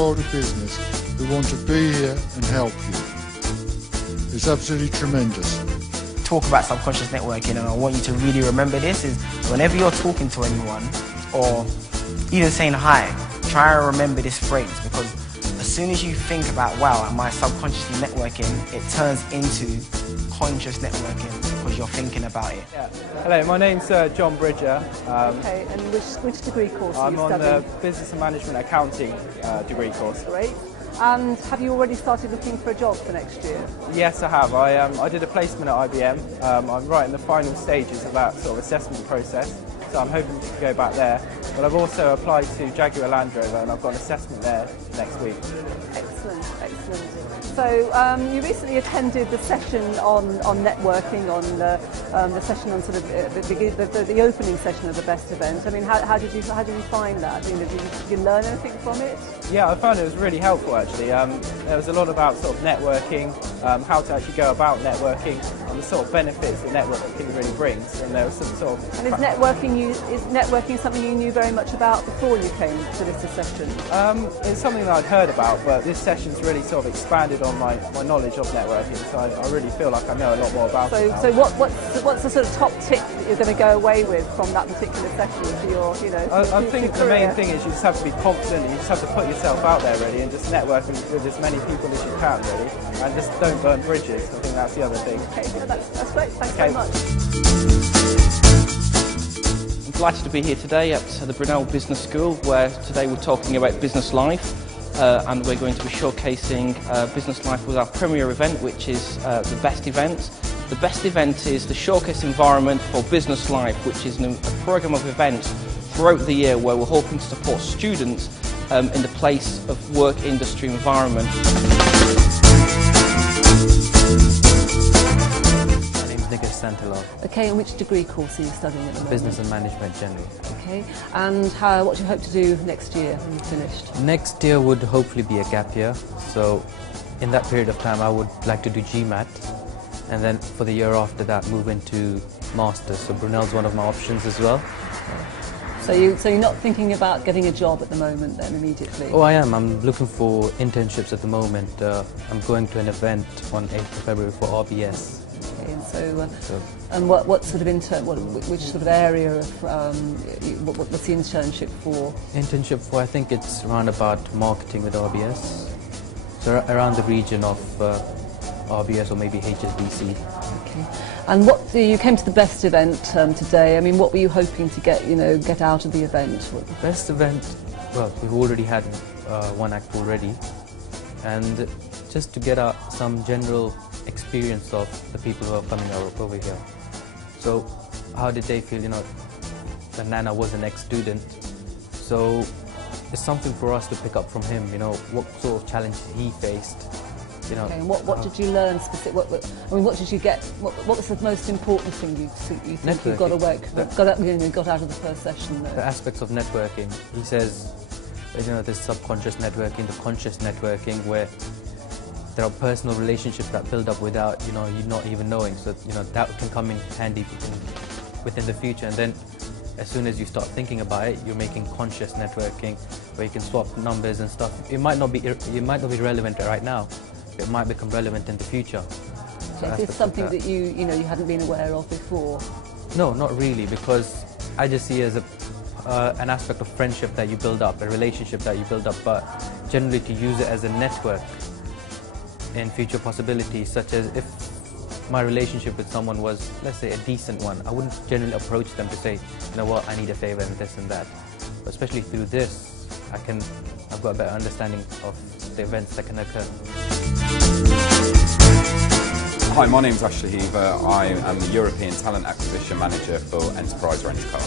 world of business who want to be here and help you. It's absolutely tremendous. Talk about subconscious networking, and I want you to really remember this, is whenever you're talking to anyone or even saying hi, try and remember this phrase, because as soon as you think about, wow, am I subconsciously networking, it turns into conscious networking because you're thinking about it. Yeah. Hello, my name's John Bridger. Okay, and which degree course are you studying? I'm on the Business and Management Accounting degree course. Great. And have you already started looking for a job for next year? Yes, I have. I did a placement at IBM. I'm right in the final stages of that sort of assessment process, so I'm hoping to go back there. But I've also applied to Jaguar Land Rover, and I've got an assessment there next week. Excellent, excellent. So you recently attended the session on networking, on the session on sort of the opening session of the B.E.S.T event. I mean, how did you find that? I mean, did you learn anything from it? Yeah, I found it was really helpful actually. There was a lot about sort of networking, how to actually go about networking, and the sort of benefits that networking really brings. And there was some sort of. And is networking something you knew very much about before you came to this session? It's something that I'd heard about, but this session's really sort of expanded on my knowledge of networking, so I really feel like I know a lot more about it now. So what's the sort of top tip that you're going to go away with from that particular session for your, I think the main thing is you just have to be confident, you just have to put yourself out there really, and just network with as many people as you can really, and just don't burn bridges. I think that's the other thing. Okay, yeah, that's great. Thanks very much. I'm delighted to be here today at the Brunel Business School, where today we're talking about business life. And we're going to be showcasing Business Life with our premier event, which is the B.E.S.T event. The B.E.S.T event is the showcase environment for Business Life, which is a programme of events throughout the year where we're hoping to support students in the place of work industry environment. Okay, and which degree course are you studying at the moment? Business and Management generally. Okay, and what do you hope to do next year when you're finished? Next year would hopefully be a gap year, so in that period of time I would like to do GMAT, and then for the year after that move into Masters, so Brunel's one of my options as well. So you're not thinking about getting a job at the moment then immediately? Oh, I am. I'm looking for internships at the moment. I'm going to an event on 8th of February for B.E.S.T. Okay, and what sort of which sort of area of what's the internship for? I think it's around about marketing with B.E.S.T. So around the region of B.E.S.T or maybe HSBC. Okay. And you came to the B.E.S.T event today. I mean, what were you hoping to get out of the event? B.E.S.T event, well, we've already had one act already, and just to get some general experience of the people who are coming over here. So how did they feel, that Nana was an ex-student? So it's something for us to pick up from him, what sort of challenge he faced. Okay, and what did you learn specific? What did you get? What was the most important thing you think you got out of the first session? The aspects of networking. He says, there's subconscious networking, the conscious networking, where there are personal relationships that build up without you not even knowing. So that can come in handy within the future. And then as soon as you start thinking about it, you're making conscious networking, where you can swap numbers and stuff. It might not be relevant right now. It might become relevant in the future. So is this something that you hadn't been aware of before? No, not really, because I just see it as an aspect of friendship that you build up, a relationship that you build up, but generally to use it as a network in future possibilities, such as if my relationship with someone was, let's say, a decent one, I wouldn't generally approach them to say, I need a favor and this and that. But especially through this, I've got a better understanding of the events that can occur. Hi, my name's Ashley Heaver. I am the European Talent Acquisition Manager for Enterprise Rent Car.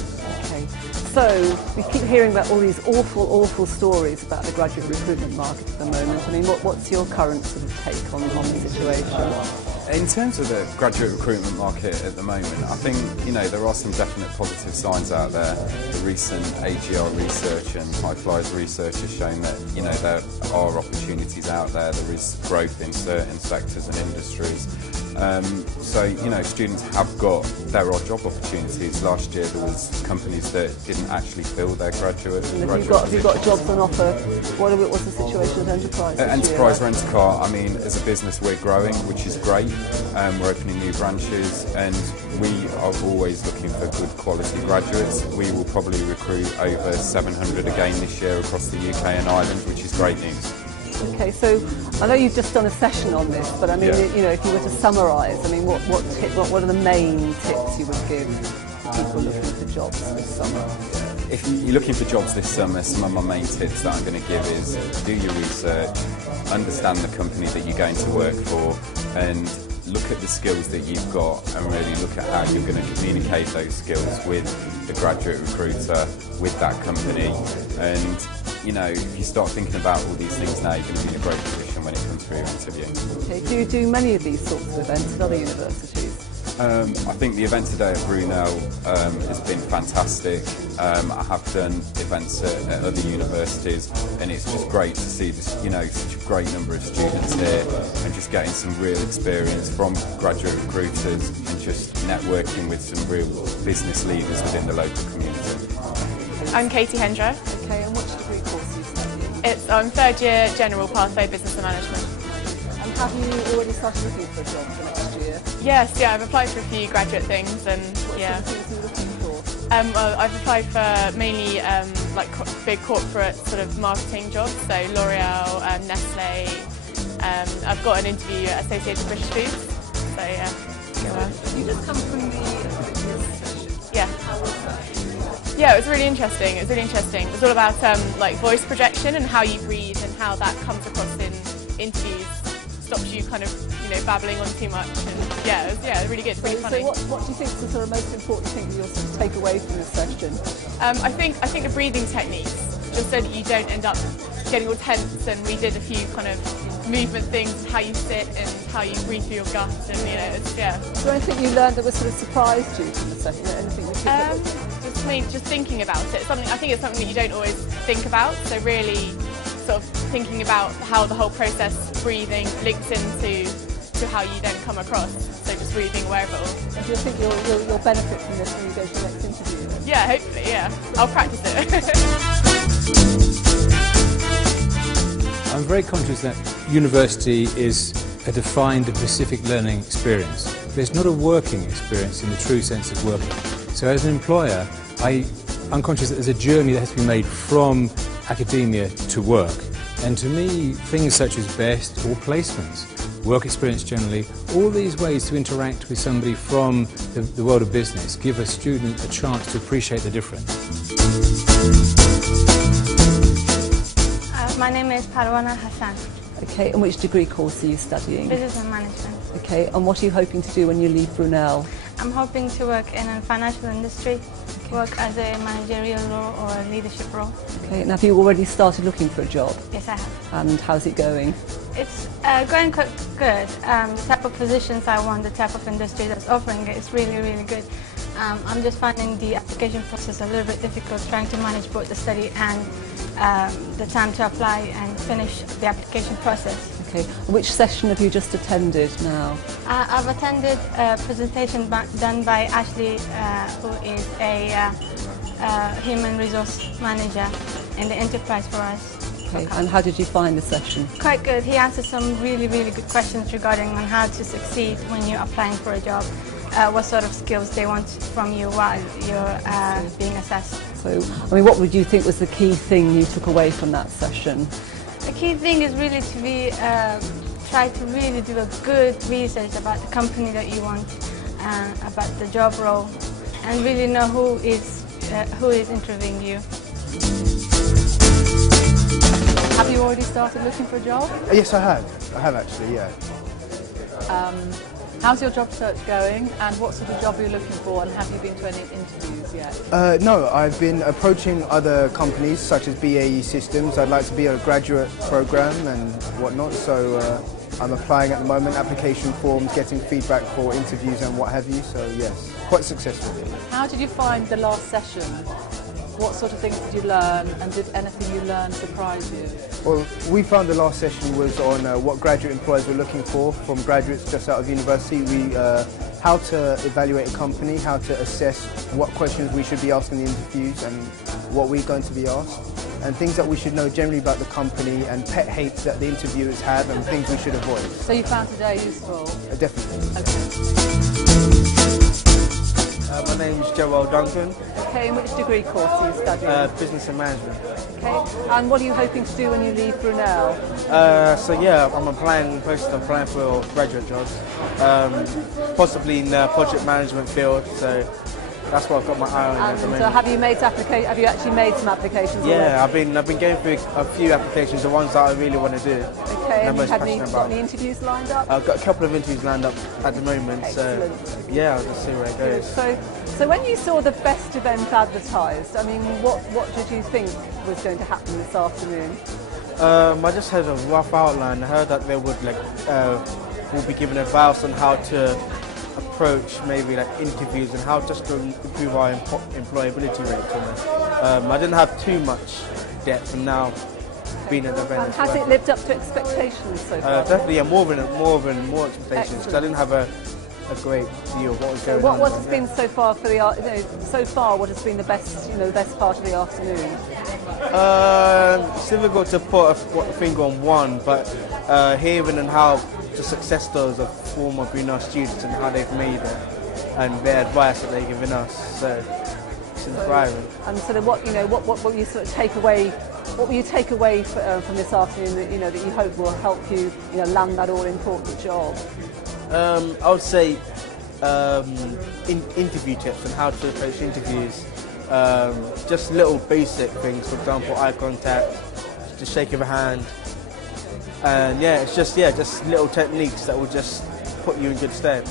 Okay, so we keep hearing about all these awful stories about the graduate recruitment market at the moment. I mean, what's your current sort of take on the situation? In terms of the graduate recruitment market at the moment, I think there are some definite positive signs out there. The recent AGR research and High Flyers research has shown that there are opportunities out there. There is growth in certain sectors and industries. So, you know, students have got there are job opportunities. Last year there was companies that didn't actually fill their graduate Have you got jobs on offer? What's the situation at Enterprise this Enterprise year? Rent-A-Car, I mean, as a business we're growing, which is great. We're opening new branches and we are always looking for good quality graduates. We will probably recruit over 700 again this year across the UK and Ireland, which is great news. Okay, so I know you've just done a session on this, but I mean, you know, if you were to summarise, I mean, what are the main tips you would give people looking for jobs this summer? If you're looking for jobs this summer, some of my main tips that I'm going to give is do your research, understand the company that you're going to work for, and look at the skills that you've got and really look at how you're going to communicate those skills with the graduate recruiter, with that company. And, you know, if you start thinking about all these things now, you're going to be in a great position when it comes through your interview. Okay, do you do many of these sorts of events at other universities? I think the event today at Brunel has been fantastic. I have done events at other universities, and it's just great to see this, you know, such a great number of students here, and just getting some real experience from graduate recruiters, and just networking with some real business leaders within the local community. I'm Katie Hendra. Okay, and which degree course are you studying? I'm third year General Pathway Business and Management. And have you already started looking for a job for next year? Yes, yeah, I've applied for a few graduate things, and yeah. What sort of things are you looking for? Well, I've applied for mainly like big corporate sort of marketing jobs, so L'Oreal, Nestle. I've got an interview at Associated British Foods, so yeah. You just come from the session. Yeah. How was that? Yeah, it was really interesting. It was really interesting. It was all about like voice projection and how you breathe and how that comes across in interviews. Stops you kind of, you know, babbling on too much. And yeah, it was really good, really funny. So what do you think is the sort of most important thing that you'll sort of take away from this session? I think the breathing techniques, just so that you don't end up getting all tense. And we did a few kind of movement things, how you sit and how you breathe through your gut, and you know, it's, yeah. Is there anything you learned that was sort of surprised you from the session? Anything you picked up? Just thinking about it. I think it's something that you don't always think about. So really, sort of thinking about how the whole process, breathing, links into how you then come across. So just really being aware of it all. And do you think you'll benefit from this when you go to the next interview? Then? Yeah, hopefully. Yeah, I'll practice it. I'm very conscious that university is a defined and specific learning experience, but it's not a working experience in the true sense of working. So as an employer, I'm conscious that there's a journey that has to be made from academia to work. And to me, things such as B.E.S.T or placements, work experience generally, all these ways to interact with somebody from the world of business give a student a chance to appreciate the difference. My name is Parwana Hassan. Okay, and which degree course are you studying? Business and Management. Okay, and what are you hoping to do when you leave Brunel? I'm hoping to work in a financial industry, work as a managerial role or a leadership role. Okay, and have you already started looking for a job? Yes, I have. And how's it going? It's going quite good. The type of positions I want, the type of industry that's offering it is really, really good. I'm just finding the application process a little bit difficult, trying to manage both the study and the time to apply and finish the application process. Okay, which session have you just attended now? I've attended a presentation done by Ashley, who is a human resource manager in the enterprise for us. Okay, and how did you find the session? Quite good. He answered some really, really good questions regarding on how to succeed when you're applying for a job, what sort of skills they want from you while you're being assessed. So, I mean, what would you think was the key thing you took away from that session? The key thing is really to be, try to really do a good research about the company that you want, about the job role, and really know who is interviewing you. Have you already started looking for a job? Yes, I have. I have actually, yeah. How's your job search going, and what sort of job are you looking for, and have you been to any interviews yet? No, I've been approaching other companies such as BAE Systems. I'd like to be a graduate program and whatnot, so I'm applying at the moment, application forms, getting feedback for interviews and what have you, so yes, quite successful. How did you find the last session? What sort of things did you learn, and did anything you learned surprise you? Well, we found the last session was on what graduate employers were looking for from graduates just out of university. How to evaluate a company, how to assess what questions we should be asking in the interviews and what we're going to be asked, and things that we should know generally about the company and pet hates that the interviewers have and things we should avoid. So you found today useful? Definitely. Okay. My name is Joel Duncan. Okay, and which degree course are you studying? Business and Management. Okay, and what are you hoping to do when you leave Brunel? So yeah, I'm applying for graduate jobs, possibly in the project management field. So that's what I've got my eye on at the moment. So have you actually made some applications? Yeah, I've been going through a few applications, the ones that I really want to do. Okay, and have you got any interviews lined up? I've got a couple of interviews lined up at the moment. Excellent. So yeah, I'll just see where it goes. So when you saw the B.E.S.T event advertised, I mean, what did you think was going to happen this afternoon? I just had a rough outline. I heard that they would will be given advice on how to approach maybe interviews and how just to improve our employability rate. I didn't have too much depth, and now being at the event. And has it lived up to expectations so far? Definitely, more expectations, because I didn't have a great view of what was going on. What has been so far for what has been the best part of the afternoon? It's difficult to put a finger on one, but hearing and how the success stories of former Brunel students and how they've made it, and their advice that they've given us, so it's inspiring. And so, what will you sort of take away? What will you take away from this afternoon that you hope will help you land that all important job? I would say interview tips and how to approach interviews. Just little basic things, for example, eye contact, the shake of a hand, and yeah, it's just little techniques that will just put you in good stead.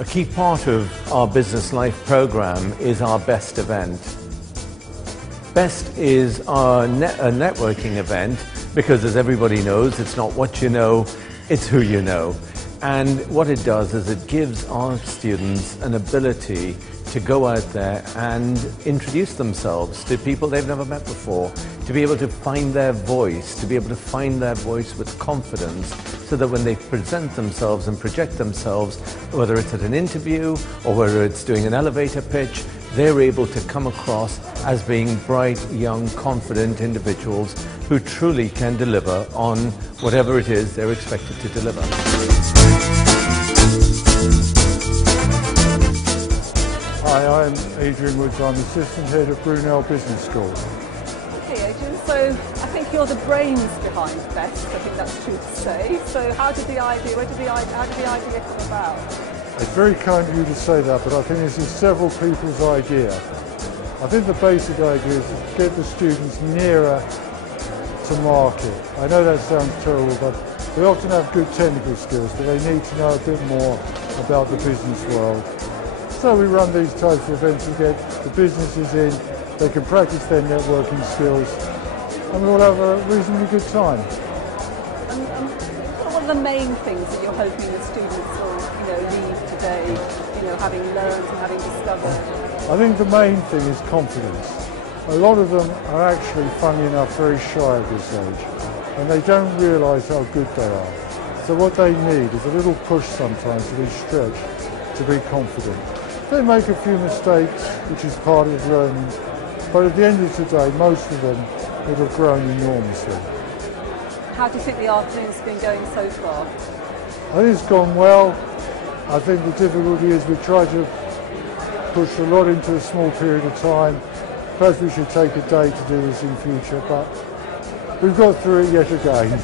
A key part of our Business Life program is our B.E.S.T event. B.E.S.T is a networking event because, as everybody knows, it's not what you know, it's who you know. And what it does is it gives our students an ability to go out there and introduce themselves to people they've never met before, to be able to find their voice, with confidence, so that when they present themselves and project themselves, whether it's at an interview or whether it's doing an elevator pitch, they're able to come across as being bright, young, confident individuals who truly can deliver on whatever it is they're expected to deliver. Hi, I'm Adrian Woods. I'm Assistant Head of Brunel Business School. Okay, Adrian, so I think you're the brains behind B.E.S.T. I think that's true to say. So how did the idea come about? It's very kind of you to say that, but I think this is several people's idea. I think the basic idea is to get the students nearer to market. I know that sounds terrible, but they often have good technical skills, but they need to know a bit more about the business world. So we run these types of events to get the businesses in, they can practice their networking skills, and we all have a reasonably good time. What are the main things that you're hoping the students will leave today, having learned and having discovered? I think the main thing is confidence. A lot of them are actually, funnily enough, very shy at this age, and they don't realise how good they are. So what they need is a little push sometimes to be stretched, to be confident. They make a few mistakes, which is part of learning, but at the end of the day, most of them would have grown enormously. How do you think the afternoon's been going so far? I think it's gone well. I think the difficulty is we try to push a lot into a small period of time. Perhaps we should take a day to do this in future, but we've got through it yet again.